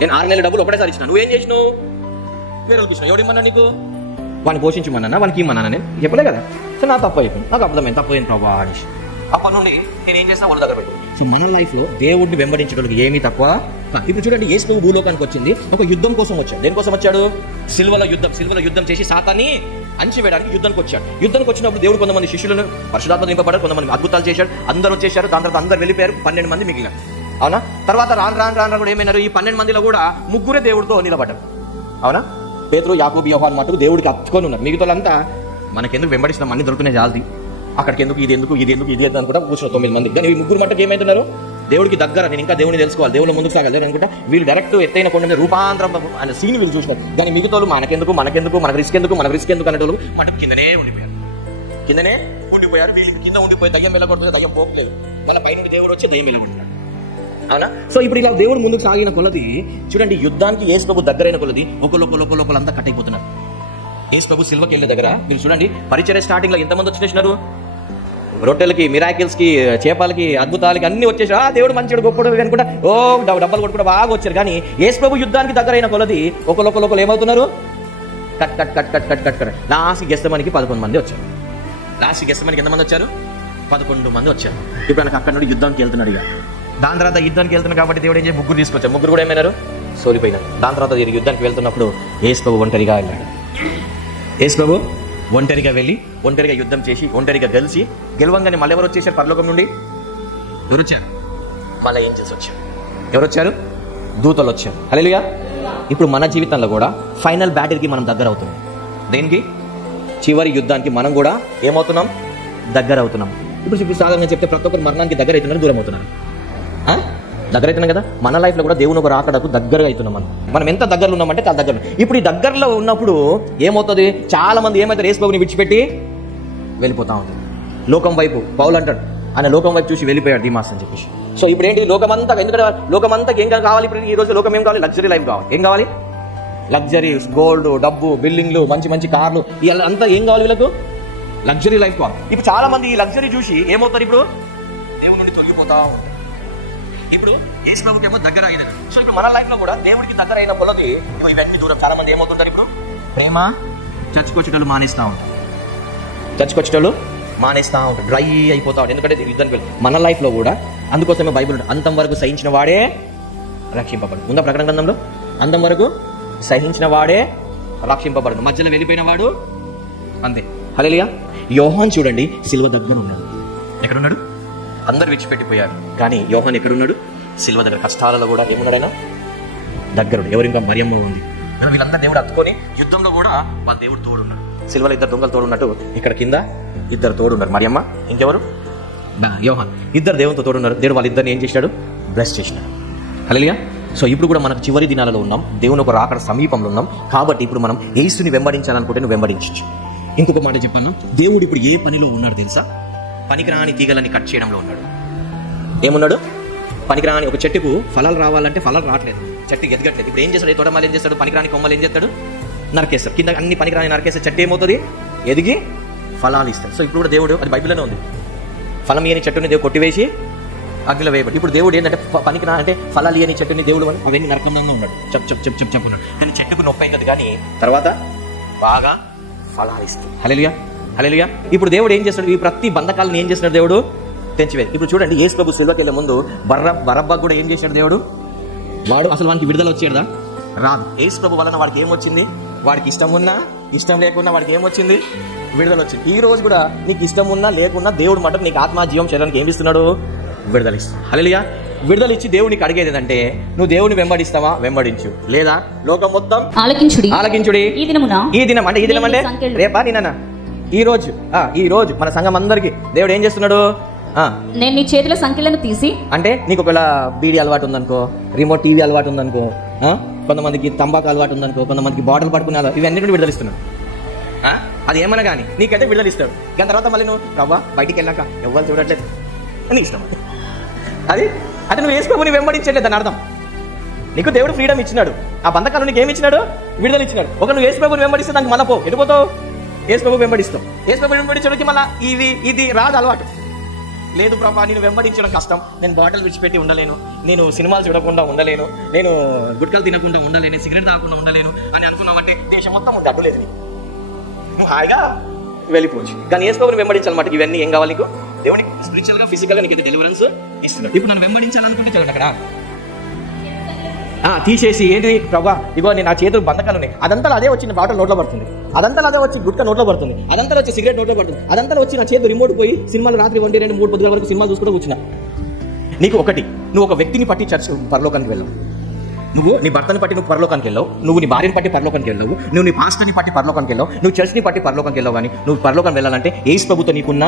నేను 6 నెలల డబ్బులు ఒకటేసారి ఇచ్చిన, నువ్వేం చేసినావు, వేరే ఇచ్చిన, ఎవడిమ్మన్నా నీకు, వాడిని పోషించమన్నా, వానికి ఇమ్మన్నా, నేను చెప్పలే కదా. సో నా తప్పు అయిపోయింది, నాకు అర్థమైంది తప్పు అయింది ప్రభా అనేసి. అప్పటి నుండి నేను ఏం చేస్తా, వాళ్ళ దగ్గర పెట్టు. సో మన లైఫ్ లో దేవుడిని వెంబడించడానికి ఏమీ తక్కువ. ఇప్పుడు చూడండి, యేసు భూలోకానికి వచ్చింది ఒక యుద్ధం కోసం వచ్చాడు. దేనికోసం వచ్చాడు, సిల్వలో యుద్ధం చేసి సాతాన్ని అంచివేయడానికి యుద్ధానికి వచ్చాడు. యుద్ధానికి వచ్చినప్పుడు దేవుడు కొంతమంది శిష్యులను పరిశుద్ధాత్మ నింపబడ్డారు, కొంతమంది అద్భుతాలు చేశాడు, అందరూ వచ్చేసారు. దాని తర్వాత అందరు వెళ్ళిపోయారు, 12 మంది మిగిలినారు, అవునా? తర్వాత రాను కూడా ఏమైనారు, ఈ 12 మందిలో కూడా 3 దేవుడితో నిలబడ్డారు, అవునా? పేతురు, యాకోబు, యోహాను మటుకు దేవుడికి అత్తుకొని ఉన్నారు. మిగతాలంతా మనకెందుకు వెంబడిస్తున్నాం, అన్ని దొరుకుతున్నాయి జాల్ది, అక్కడికి ఎందుకు, ఇది ఎందుకు అనుకుంటా కూర్చున్న 9 మంది. కానీ ఈ 3 మటుకు ఏమైతున్నారు, దేవుడికి దగ్గర, నేను ఇంకా దేవుడిని తెలుసుకోవాలి, దేవుడు ముందుకు సాగాలి అనుకుంటా వీళ్ళు డైరెక్ట్ ఎత్తైన కొండ రూపాంతరం అనే సీన్ వీళ్ళు చూసినారు. కానీ మిగతాలు మనకెందుకు మనకు రిస్క్ ఎందుకు అనేటోళ్ళు మటుకు కిందనే ఉండిపోయారు. వీళ్ళు కింద ఉండిపోయి దయ్యం వెళ్ళకూడదు, దయ్యం పోకలేదు, వాళ్ళ పైన దేవుడు వచ్చి దయ్యం వెళ్ళకుంటున్నాడు, అవునా? సో ఇప్పుడు ఇలా దేవుడు ముందుకు సాగిన కొలది చూడండి, యుద్ధానికి యేసు ప్రభు దగ్గరైన కొలది ఒకళ్ళంతా కట్ అయిపోతున్నారు. యేసు ప్రభు సిల్వకి వెళ్ళే దగ్గర మీరు చూడండి, పరిచర్య స్టార్టింగ్ లో ఎంతమంది వచ్చేసినారు, రొట్టెలకి, మిరాకిల్స్ కి, చేపలకి, అద్భుతాలకి అన్ని వచ్చేసి దేవుడు మంచిడు గొప్పడు అనుకుంటా డబ్బలు కొట్టుకుంటా బాగా వచ్చారు. కానీ యేసు ప్రభు యుద్ధానికి దగ్గరైన కొలది ఒకళ్ళు ఏమవుతున్నారు, కట్. లాస్ట్ గెస్తమనికి 11 మంది వచ్చారు. లాస్ట్ గెస్తమనికి ఎంతమంది వచ్చారు, 11 మంది వచ్చారు. ఇప్పుడు నాకు అక్కడ నుండి యుద్ధానికి వెళ్తున్నాడు. ఇక దాని తర్వాత యుద్ధానికి వెళ్తున్నాడు కాబట్టి దేవుడు ఏం చేసి 3 తీసుకొచ్చారు. 3 కూడా ఏమైనారు, సోలిపోయినారు. దాని తర్వాత యుద్ధానికి వెళ్తున్నప్పుడు యేసు ప్రభు ఒంటరిగా వెళ్ళాడు. యేసు ప్రభు ఒంటరిగా వెళ్ళి ఒంటరిగా యుద్ధం చేసి ఒంటరిగా గెలవంగానే మళ్ళీ ఎవరు వచ్చేసారు, పరలోకం నుండి ఎవరు వచ్చారు, మళ్ళీ ఏంజెల్స్ వచ్చారు. ఎవరు వచ్చారు, దూతలు వచ్చారు. హల్లెలూయా. ఇప్పుడు మన జీవితంలో కూడా ఫైనల్ బ్యాటిల్కి మనం దగ్గర అవుతున్నాం. దేనికి, చివరి యుద్ధానికి మనం కూడా ఏమవుతున్నాం, దగ్గర అవుతున్నాం. ఇప్పుడు సాధారణంగా చెప్తే ప్రతి ఒక్కరు మరణానికి దగ్గర అవుతున్నారు, దూరం అవుతున్నారు. దగ్గర అవుతున్నాం కదా. మన లైఫ్ లో కూడా దేవుని ఒక రాకడకు దగ్గర అవుతున్నాం. మనం ఎంత దగ్గరలో ఉన్నామంటే చాలా దగ్గర. ఇప్పుడు ఈ దగ్గరలో ఉన్నప్పుడు ఏమవుతుంది, చాలా మంది ఏమైతే యేసు ప్రభువుని విడిచిపెట్టి వెళ్ళిపోతా ఉంటుంది లోకం వైపు. పౌలు అంటాడు, ఆయన లోకం వైపు చూసి వెళ్ళిపోయాడు డిమాస్ అని చెప్పేసి. సో ఇప్పుడు ఏంటి, లోకమంతా, ఎందుకంటే లోకమంతా ఏం కావాలి, ఇప్పుడు ఈ రోజు లోకం ఏం కావాలి, లగ్జరీ లైఫ్ కావాలి. ఏం కావాలి, లగ్జరీస్, గోల్డ్, డబ్బు, బిల్డింగ్లు, మంచి మంచి కార్లు, ఇలా అంతా ఏం కావాలి వీళ్ళకు? లగ్జరీ లైఫ్ కావాలి. ఇప్పుడు చాలా మంది ఈ లగ్జరీ చూసి ఏమవుతారు? ఇప్పుడు దేవుడి నుండి తొలగిపోతా ఉంటారు. ఇప్పుడు యేసు ప్రభుకి ఏమో దగ్గర అయ్యేది. సో ఇప్పుడు మన లైఫ్ లో కూడా దేవుడికి దగ్గర అయిన కొలది ఇవన్నీ దూరం. చాలా మంది ఏమవుతుంటారు? ఇప్పుడు ప్రేమ చచ్చుకొచ్చేటోళ్ళు మానేస్తూ ఉంటారు. చచ్చుకొచ్చేటోళ్ళు మానేస్తూ ఉంటారు, డ్రై అయిపోతా ఉంటారు. ఎందుకంటే యుద్ధానికి వెళ్ళి మన లైఫ్ లో కూడా అందుకోసమే బైబిల్ అంతం వరకు సహించిన వాడే రక్షింపబడు. ఉందా ప్రకటన గ్రంథంలో? అంతం వరకు సహించిన వాడే రక్షింపబడు, మధ్యలో వెళ్ళిపోయిన వాడు అంతే. హల్లెలూయా. యోహాన్ చూడండి, సిలువ దగ్గర ఉన్నాడు. ఎక్కడున్నాడు? అందరు విడిచిపెట్టిపోయారు, కానీ యోహాన్ ఎక్కడున్నాడు? సిలువ దగ్గర. కష్టాలలో కూడా ఏమున్నాడు ఆయన? దగ్గరుడు. ఎవరు? ఇంకా మరియమ్మ ఉంది. వీళ్ళందరూ దేవుడు అత్తుకొని యుద్ధంలో కూడా వాళ్ళ దేవుడు తోడున్నాడు. సిలువలో 2 దొంగలు తోడున్నట్టు ఇక్కడ కింద 2 తోడున్నారు. మరియమ్మ, ఇంకెవరు? యోహాన్. 2 దేవునితో తోడున్నారు. దేవుడు వాళ్ళిద్దరిని ఏం చేశాడు? బ్లెస్ చేసినాడు. హల్లెలూయా. సో ఇప్పుడు కూడా మనకు చివరి దినాలలో ఉన్నాం, దేవుని ఒక రాకడ సమీపంలో ఉన్నాం. కాబట్టి ఇప్పుడు మనం యేసుని వెంబడించాలనుకుంటే నువ్వు వెంబడించచ్చు. ఇంకొక మాట చెప్పాను, దేవుడు ఇప్పుడు ఏ పనిలో ఉన్నాడు తెలుసా? పనికిరాని తీగలని కట్ చేయడంలో ఉన్నాడు. ఏమున్నాడు? పనికిరాని ఒక చెట్టుకు ఫలాలు రావాలంటే ఫలాలు రావట్లేదు, చెట్టు ఎదగట్లేదు. ఇప్పుడు ఏం చేస్తాడు? తోటమాలు ఏం చేస్తాడు? పనికిరాని కొమ్మలు ఏం చేస్తాడు? నరికేస్తాడు. కింద అన్ని పనికిరాని నరికేస్తే చెట్టు ఏమవుతుంది? ఎదిగి ఫలాలు ఇస్తాడు. సో ఇప్పుడు కూడా దేవుడు, అది బైబిల్లోనే ఉంది, ఫలం ఇయని చెట్టుని దేవుడు కొట్టివేసి అగ్నిలో వేయబడి. ఇప్పుడు దేవుడు ఏంటంటే పనికిరా అంటే ఫలాలు ఇయని చెట్టుని దేవుడు అవన్నీ నరకంలో ఉన్నాడు, చెప్పున్నాడు. కానీ చెట్టుకు నొప్పి అవుతుంది, కానీ తర్వాత బాగా ఫలాలు ఇస్తుంది. హల్లెలూయా, హల్లెలూయా. ఇప్పుడు దేవుడు ఏం చేస్తాడు? ఈ ప్రతి బంధకాలను ఏం చేస్తున్నాడు? దేవుడు తెంచివేది. ఇప్పుడు చూడండి, యేసు ప్రభు సిలువకి వెళ్ళే ముందు బరబ్బా కూడా ఏం చేశాడు దేవుడు? వాడు అసలు వానికి విడుదల వచ్చేదా? రాదు. యేసు ప్రభు వలన వాడికి ఏమొచ్చింది? వాడికి ఇష్టం ఉన్నా ఇష్టం లేకున్నా వాడికి ఏమొచ్చింది? విడుదల వచ్చింది. ఈ రోజు కూడా నీకు ఇష్టం ఉన్నా లేకున్నా దేవుడు మటుకు నీకు ఆత్మ జీవం శరీరానికి ఏమి ఇస్తున్నాడు? విడుదల ఇస్తాడు. హల్లెలూయా. విడుదల ఇచ్చి దేవునికి అడిగేది ఏంటంటే, నువ్వు దేవుని వెంబడిస్తావా? వెంబడించు, లేదా లోకం మొత్తం ఆలకించుడి. ఈ దినం అంటే ఈ దినం అంటే రేపా నిన్న? ఈ రోజు మన సంఘం అందరికి దేవుడు ఏం చేస్తున్నాడు? నేను నీ చేతిలో సంఖ్యలను తీసి, అంటే నీకు ఒకవేళ బీడీ అలవాటు ఉందనుకో, రిమోట్ టీవీ అలవాటు ఉందనుకో, కొంతమందికి తంబాకు అలవాటు ఉందనుకో, కొంతమందికి బాటిల్ పట్టుకునే ఇవన్నీ నుండి విడుదలిస్తున్నాడు. అది ఏమన్నా కానీ నీకైతే విడుదలిస్తాడు. దాని తర్వాత మళ్ళీ నువ్వు రవ్వ బయటికి వెళ్ళాక ఎవరు చూడట్లేదు అని ఇష్టం. అది అంటే నువ్వు యేసు ప్రభువుని వెంబడించట్లేదు, దాని అర్థం. నీకు దేవుడు ఫ్రీడమ్ ఇచ్చినాడు, ఆ బంధకాలు నీకు ఏమి ఇచ్చినాడు? విడుదల ఇచ్చినాడు. ఒక నువ్వు యేసు ప్రభువుని వెంబడిస్తే దానికి మళ్ళీ ఎడిపోతావు, యేసు ప్రభు వెంబడిస్తావు. యేసు ప్రభు వెంబడించడానికి మళ్ళీ ఇది రాదు అలవాటు. లేదు ప్రభా, నేను వెంబడించడం కష్టం, నేను బాటిల్ విడిచిపెట్టి ఉండలేను, నేను సినిమాలు చూడకుండా ఉండలేను, నేను గుట్కలు తినకుండా ఉండలేను, సిగరెట్ తాగకుండా ఉండలేను అని అనుకున్నామంటే దేశం మొత్తం ఉంది, అడ్డు లేదు. నువ్వు హాయిగా వెళ్ళిపోవచ్చు. కానీ యేసు ప్రభువుని వెంబడించాలన్నమాట. ఇవన్నీ ఏం కావాలి నీకు? దేవునికి స్పిరిచువల్ గా, ఫిజికల్ గా నీకు డెలివరెన్స్ ఇస్తున్నాడు. ఇప్పుడు నన్ను వెంబడించాలనుకుంటే చూడండి, అక్కడ తీసేసి ఏంటి ప్రభా, ఇగో నేను నా చేతులు బంధకాలు ఉన్నాయి, అదంతా అదే వచ్చి బాటిల్ నోట్లో పడుతుంది, అదంతా అదే వచ్చి గుట్క నోట్లో పడుతుంది, అదంతా వచ్చి సిగరెట్ నోట్లో పడుతుంది, అదంతా వచ్చి నా చేతులు రిమోట్ పోయి సినిమాలు రాత్రి 1, 2, 3 పొద్దుల వరకు సినిమాలు చూసుకుంటూ కూర్చున్నా. నీకు ఒకటి, నువ్వు ఒక వ్యక్తిని పట్టి చర్చ పరలోకానికి వెళ్ళావు, నువ్వు నీ భర్తని పట్టి నువ్వు పరలోకానికి వెళ్ళావు, నువ్వు నీ భార్యని పట్టి పరలోకానికి వెళ్ళావు, నువ్వు నీ పాస్టర్ని పట్టి పరలోకానికి వెళ్ళావు, నువ్వు చర్చ్ని పట్టి పరలోకానికి వెళ్ళావు. కానీ నువ్వు పరలోకానికి వెళ్ళాలంటే యేసు ప్రభుతో నీకున్న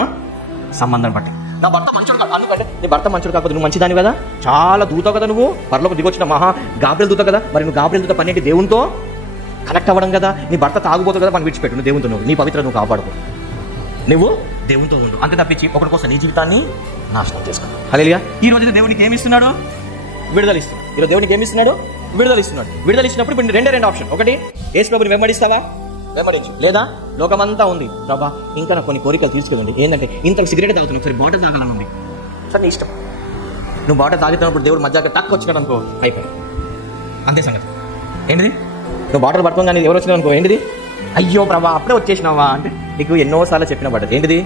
సంబంధం బట్టి. నా భర్త మంచోడు కాదు అనుకంటే, నీ భర్త మంచోడు కాకపోతే నువ్వు మంచిదాని కదా, చాలా దూతావు కదా, నువ్వు పరలోకి దిగొచ్చిన మహా గాబ్రియల్ దూత కదా. మరి నువ్వు గాబ్రియల్ దూత పని ఏంటి? దేవునితో కనెక్ట్ అవ్వడం కదా. నీ భర్త తాగుబోతు కదా, మనం విడిచిపెట్టు, నువ్వు దేవునితో నీ పవిత్ర నువ్వు కాపాడుకో, నువ్వు దేవునితో ఉండు. అంతే తప్పించి ఒకటి కోసం నీ జీవితాన్ని నాశనం చేసుకో. హల్లెలూయా. ఈ రోజు దేవునికి ఏమి ఇస్తున్నాడు? విడుదల ఇస్తున్నాడు. ఈరోజు దేవునికి ఏమి ఇస్తున్నాడు? విడుదల ఇస్తున్నాడు. విడుదల ఇచ్చినప్పుడు ఇప్పుడు రెండు ఆప్షన్. ఒకటి, యేసు ప్రభువుని వెంబడిస్తావా? వెంబడించు. లేదా లోకమంతా ఉంది ప్రభా, ఇంకా నాకు కొన్ని కోరికలు తీర్చుకోండి. ఏంటంటే ఇంత సిగరెట్ తాగుతున్నావు, ఒకసారి బాటిల్ తాగాలని ఉంది, సరే నీ ఇష్టం. నువ్వు బాటిల్ తాగుతున్నప్పుడు దేవుడు మధ్యలో టక్ వచ్చినాడు అనుకో, అయిపోయి అంతే సంగతి. ఏంటిది? నువ్వు బాటిల్ పట్టుకోగానే ఎవరు వచ్చినావు అనుకో, ఏంటిది? అయ్యో ప్రభా అప్పుడే వచ్చేసినావా అంటే నీకు ఎన్నోసార్లు చెప్పిన పడ్డది. ఏంటిది?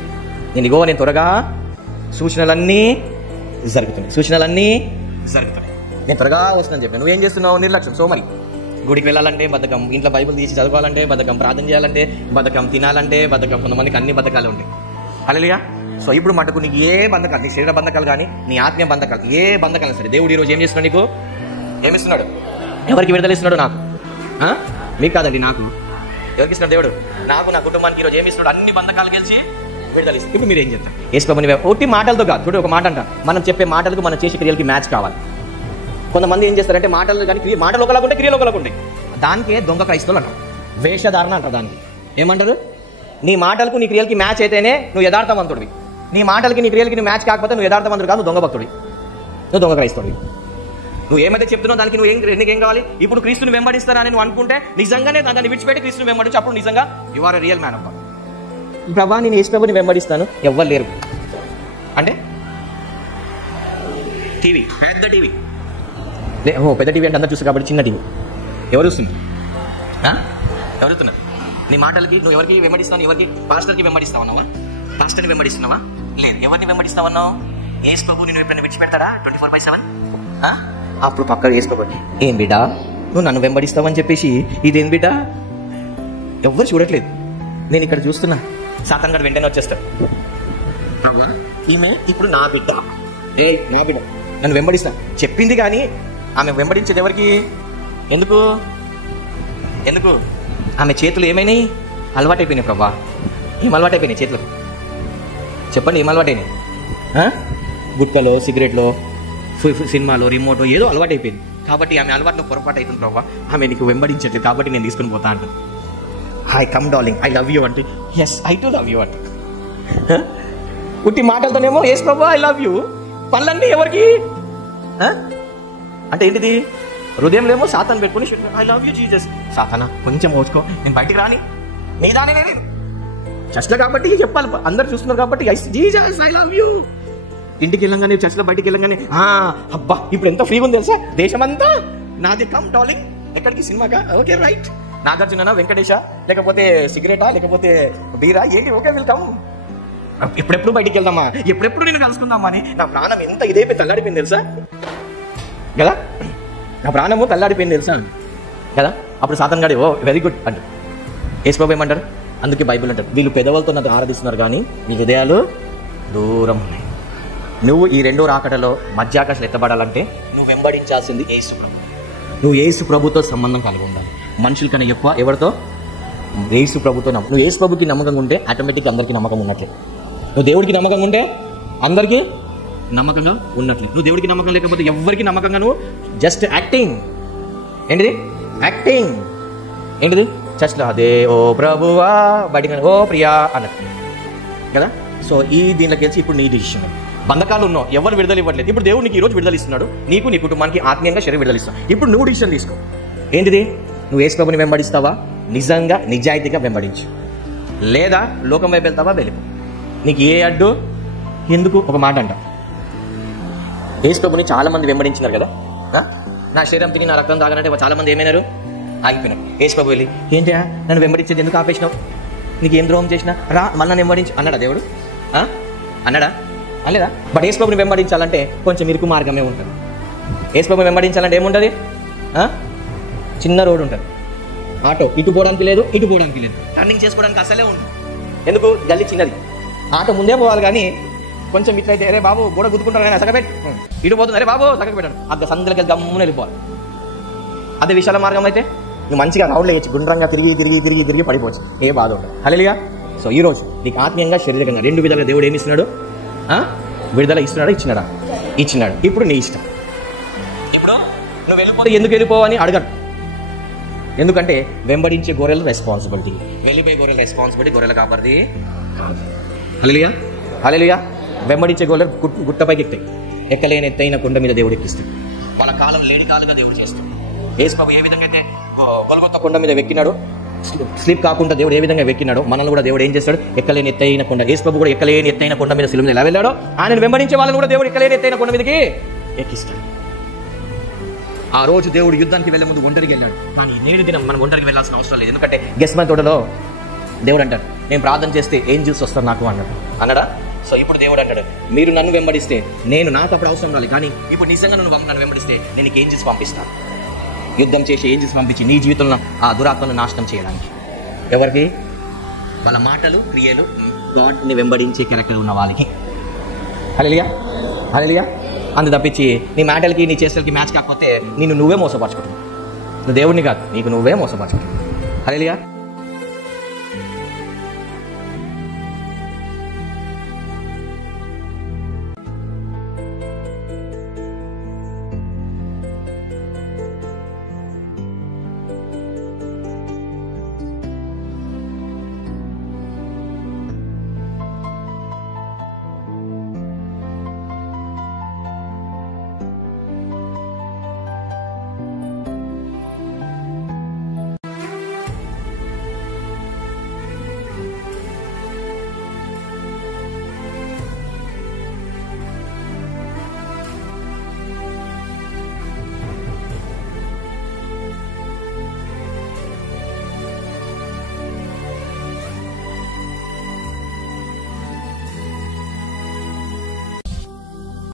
నేను త్వరగా సూచనలన్నీ జరుగుతున్నాయి, నేను త్వరగా వస్తుందని చెప్పాను. నువ్వేం చేస్తున్నావు? నిర్లక్ష్యం, సోమరి. గుడికి వెళ్ళాలంటే బద్ధకం, ఇంట్లో బైబిల్ తీసి చదవాలంటే బద్ధకం, ప్రార్థన చేయాలంటే బద్ధకం, తినాలంటే బద్ధకం. కొంతమందికి అన్ని బద్ధకాలు ఉంటాయి. హల్లెలూయా. సో ఇప్పుడు మటుకు నీకు ఏ బంధకాలు, నీ శరీర బంధకాలు కానీ నీ ఆత్మీయ బంధకాలు, ఏ బంధకాలు సరే దేవుడు ఈరోజు ఏం చేస్తున్నాడు? నీకు ఏమిస్తున్నాడు? ఎవరికి విడుదల ఇస్తున్నాడు? నాకు, మీకు కాదండి, నాకు. ఎవరికి ఇస్తున్నాడు దేవుడు? నాకు, నా కుటుంబానికి ఈరోజు ఏమి ఇస్తున్నాడు? అన్ని బంధకాలు గెలిచి విడుదల ఇస్తాడు. ఇప్పుడు మీరు ఏం చేస్తారు? యేసు ప్రభువుని ఒట్టి మాటలతో కాదు. చూడు, ఒక మాట అంట, మనం చెప్పే మాటలకు మనం చేసే క్రియలకి మ్యాచ్ కావాలి. కొంతమంది ఏం చేస్తారంటే మాటలు కానీ మాటలు ఒకలాగా ఉంటాయి, క్రియలు ఒకలాగా ఉంటాయి. దానికే దొంగ క్రైస్తవులు అంటారు, వేషధారణ అంటారు. దానికి ఏమంటారు? నీ మాటలకు నీ క్రియలకి మ్యాచ్ అయితేనే నువ్వు యథార్థవంతుడివి, నీ మాటలకి నీ క్రియలకి నువ్వు మ్యాచ్ కాకపోతే నువ్వు యథార్థవంతుడు కాదు, నువ్వు దొంగ భక్తుడి, నువ్వు దొంగ క్రైస్తవుడివి. నువ్వు ఏమైతే చెప్తున్నావు దానికి నీకేం కావాలి? ఇప్పుడు క్రీస్తుని వెంబడిస్తానని నువ్వు అనుకుంటే నిజంగానే దాన్ని విడిచిపెట్టి క్రీస్తుని వెంబడించి అప్పుడు నిజంగా you are a real man of God. ప్రభా నేను యేసు ప్రభుని వెంబడిస్తాను, ఎవ్వరు లేరు అంటే టీవీ, పెద్ద టీవీ, పెద్ద టీవీ అంటే అందరు చూస్తారు కాబట్టి చిన్న టీవీ. ఎవరు చూస్తున్నారు? ఎవరు చూస్తున్నారు? నీ మాటలకి నువ్వు ఎవరికి వెంబడిస్తావు? ఎవరికి? పాస్టర్కి వెంబడిస్తావన్నావా? పాస్టర్ని వెంబడిస్తున్నావా? లేదు. ఎవరిని వెంబడిస్తావన్నావు? యేసు ప్రభు నేను ఎప్పుడైనా విడిచిపెడతాడా 24/7? అప్పుడు పక్క యేసు ప్రభు, ఏం బిడ్డా నువ్వు నన్ను వెంబడిస్తావని చెప్పేసి ఇదేం బిడ్డా ఎవ్వరు చూడట్లేదు, నేను ఇక్కడ చూస్తున్నా. సాతాన్ గారు వెంటనే వచ్చేస్తాడు, ఈమె ఇప్పుడు నా బిడ్డ, నా బిడ్డ నన్ను వెంబడిస్తా చెప్పింది. కానీ ఆమె వెంబడించేది ఎవరికి? ఎందుకు? ఆమె చేతులు ఏమైనాయి? అలవాటైపోయినాయి. ప్రభా ఏం అలవాటైపోయినాయి చేతులు? చెప్పండి, ఏం అలవాటైనాయి? గుట్కలో, సిగరెట్లో, సినిమాలో, రిమోట్ ఏదో అలవాటైపోయింది. కాబట్టి ఆమె అలవాట్లో పొరపాటు అవుతుంది. ప్రభా ఆమె నీకు వెంబడించట్లేదు కాబట్టి నేను తీసుకుని పోతా అంటాను. I come darling, I love you అంటే yes I too love you అంట. ఉట్టి మాటలతోనేమో yes Prabha I love you, పనులన్నీ ఎవరికి అంటే ఏంటిది? హృదయంలో ఏమో సాతాను పెట్టుకుని ఐ లవ్ యూ జీసస్. సాతానా కొంచెం మోసుకో, నేను బయటికి రాని, నీ దానే నేను చర్చలో కాబట్టి చెప్పాలి, అందరు చూస్తున్నారు కాబట్టి జీసస్ ఐ లవ్ యూ. ఇంటికి వెళ్ళంగానే, చర్చలో బయటికి వెళ్ళంగానే అబ్బా ఇప్పుడు ఎంత ఫ్రీగా ఉంది తెలుసా, దేశమంతా నాది. కమ్ డార్లింగ్, ఎక్కడికి? సినిమాకా? Okay right. నాగార్జున, వెంకటేశ, లేకపోతే సిగరెటా, లేకపోతే బీరా, ఏంటి? ఓకే వెళ్తాం. ఎప్పుడెప్పుడు బయటికి వెళ్దామా, ఎప్పుడెప్పుడు నేను కలుసుకుందామా అని నా ప్రాణం ఎంత ఇదైపోయి తల్లాడిపోయింది తెలుసా కదా, నా ప్రాణము తల్లాడిపోయింది తెలుసా కదా. అప్పుడు సాతాన్ గాడు వెరీ గుడ్ అంటారు. యేసు ప్రభు ఏమంటారు? అందుకే బైబిల్ అంటారు, వీళ్ళు పెదవులతో నన్ను ఆరాధిస్తున్నారు కానీ మీ హృదయాలు దూరం ఉన్నాయి. నువ్వు ఈ రెండో రాకడలో మధ్యాకాశలు ఎత్తబడాలంటే నువ్వు వెంబడించాల్సింది యేసు ప్రభు. నువ్వు యేసు ప్రభుతో సంబంధం కలిగి ఉండాలి. మనుషుల కన్నా ఎక్కువ ఎవరితో? యేసు ప్రభుతో. నువ్వు యేసు ప్రభుకి నమ్మకంగా ఉంటే ఆటోమేటిక్గా అందరికీ నమ్మకం ఉన్నట్లే. నువ్వు దేవుడికి నమ్మకంగా ఉంటే అందరికీ నమ్మకంగా ఉన్నట్లే. నువ్వు దేవుడికి నమ్మకం లేకపోతే ఎవరికి నమ్మకంగా నువ్వు జస్ట్ యాక్టింగ్. ఏంటిది? యాక్టింగ్. ఏంటిది? చర్చ్లో అదే ఓ ప్రభువా, బయటికి ఓ ప్రియా అన్నట్టు కదా. సో ఈ దీనిలోకి వచ్చి ఇప్పుడు నీ డిసిషన్. బంధకాలు ఉన్నావు, ఎవరు విడుదల ఇవ్వట్లేదు. ఇప్పుడు దేవుడు నీకు ఈరోజు విడుదల ఇస్తున్నాడు, నీకు నీ కుటుంబానికి ఆత్మీయంగా శరీరం విడుదల ఇస్తావు. ఇప్పుడు నువ్వు డిసిషన్ తీసుకో. ఏంటిది? నువ్వు యేసు ప్రభుని వెంబడిస్తావా? నిజంగా నిజాయితీగా వెంబడించు. లేదా లోకం వైపు వెళ్తావా? వెళ్ళిపో. నీకు ఏ అడ్డు? ఎందుకు? ఒక మాట అంట, యేసు ప్రభుని చాలా మంది వెంబడించినారు కదా. నా శరీరం తిని నా రక్తం తాగనంటే చాలా మంది ఏమైనారు? ఆగిపోయినారు. యేసు ప్రభు వెళ్ళి ఏంటి నన్ను వెంబడించేది ఎందుకు ఆపేసినావు? నీకు ఏం ద్రోహం చేసినా రా మళ్ళీ నన్ను వెంబడించు అన్నాడా దేవుడు? అన్నాడా? అనలేదా? బట్ యేసు ప్రభుని వెంబడించాలంటే కొంచెం ఇరుకు మార్గమే ఉంటుంది. యేసు ప్రభుని వెంబడించాలంటే ఏముంటుంది? చిన్న రోడ్ ఉంటుంది, ఆటో ఇటు పోవడానికి లేదు, ఇటు పోవడానికి లేదు, టర్నింగ్ చేసుకోవడానికి అసలే ఉంటుంది. ఎందుకు? గల్లీ చిన్నది, ఆటో ముందే పోవాలి. కానీ కొంచెం ఇట్లయితే అరే బాబు గోడ గుద్దుకుంటారు కానీ సగపెట్టి ఇటు పోతుంది, అరే బాబు సగకు పెట్టాడు, అది సందులకి గమ్మున వెళ్ళిపోవాలి. అదే విశాల మార్గం అయితే నువ్వు మంచిగా రౌండ్లో వేయచ్చు, గుండ్రంగా తిరిగి పడిపోవచ్చు, ఏ బాధ ఉండదు. హల్లెలూయా. సో ఈ రోజు నీకు ఆత్మీయంగా శరీరంగా రెండు విధాలుగా దేవుడు ఏమి ఇస్తున్నాడు? విడుదల ఇస్తున్నాడా? ఇచ్చినాడు. ఇప్పుడు నీ ఇష్టం. ఇప్పుడు నువ్వు వెళ్ళిపోతే ఎందుకు వెళ్ళిపోవని అడగడు. ఎందుకంటే వెంబడించే గొర్రెల రెస్పాన్సిబిలిటీ, వెళ్ళిపోయే గొర్రెల రెస్పాన్సిబిలిటీ గొర్రెల కాపరిది. హల్లెలూయా, హల్లెలూయా. వెంబడించే గొర్రెలు గుట్టపైకి ఎక్కుతాయి, ఎక్కలేని ఎత్తైన కొండ మీద దేవుడు ఎక్కిస్తాడు. వాళ్ళ కాలం లేని కాలంగా దేవుడు చేస్తాడు. యేసు ప్రభు ఏ విధంగా అయితే గొల్గొతా కొండ మీద వెక్కినాడు, స్లిప్ కాకుండా దేవుడు ఏ విధంగా వెక్కినాడో మనల్ని కూడా దేవుడు ఏం చేస్తాడు? ఎక్కలేని ఎత్తైన కొండ. యేసు ప్రభు కూడా ఎక్కలేని ఎత్తైన కొండ మీద శిలువ మీద ఎలా వెళ్ళాడో ఆయన వెంబడించే వాళ్ళని కూడా దేవుడు ఎక్కలేని ఎత్తైన కొండ మీదకి ఎక్కిస్తాడు. ఆ రోజు దేవుడు యుద్ధానికి వెళ్ళే ముందు ఒంటరికి వెళ్ళాడు, కానీ నేడు దినం మనం ఒంటరికి వెళ్ళాల్సిన అవసరం లేదు. ఎందుకంటే గెస్మన్ తోటలో దేవుడు అంటాడు, నేను ప్రార్థన చేస్తే ఏంజెల్స్ వస్తారు నాకు అన్నాడా? సో ఇప్పుడు దేవుడు అంటాడు, మీరు నన్ను వెంబడిస్తే నేను నాకు అప్పుడు అవసరం రాలి, కానీ ఇప్పుడు నిజంగా నన్ను వెంబడిస్తే నేను నీకు ఏంజెల్స్ పంపిస్తాను. యుద్ధం చేసి ఏంజెల్స్ పంపించి నీ జీవితంలో ఆ దురాత్మను నాశనం చేయడానికి. ఎవరికి? వాళ్ళ మాటలు, క్రియలు గాడ్ని వెంబడించే క్యారెక్టర్ ఉన్న వాళ్ళకి. హల్లెలూయా, హల్లెలూయా. అందు తప్పించి నీ మాటలకి నీ చేష్టలకి మ్యాచ్ కాకపోతే నిన్ను నువ్వే మోసపరచుకుంటున్నావు. నువ్వు దేవుడిని కాదు, నీకు నువ్వే మోసపరచుకుంటున్నావు. హల్లెలూయా.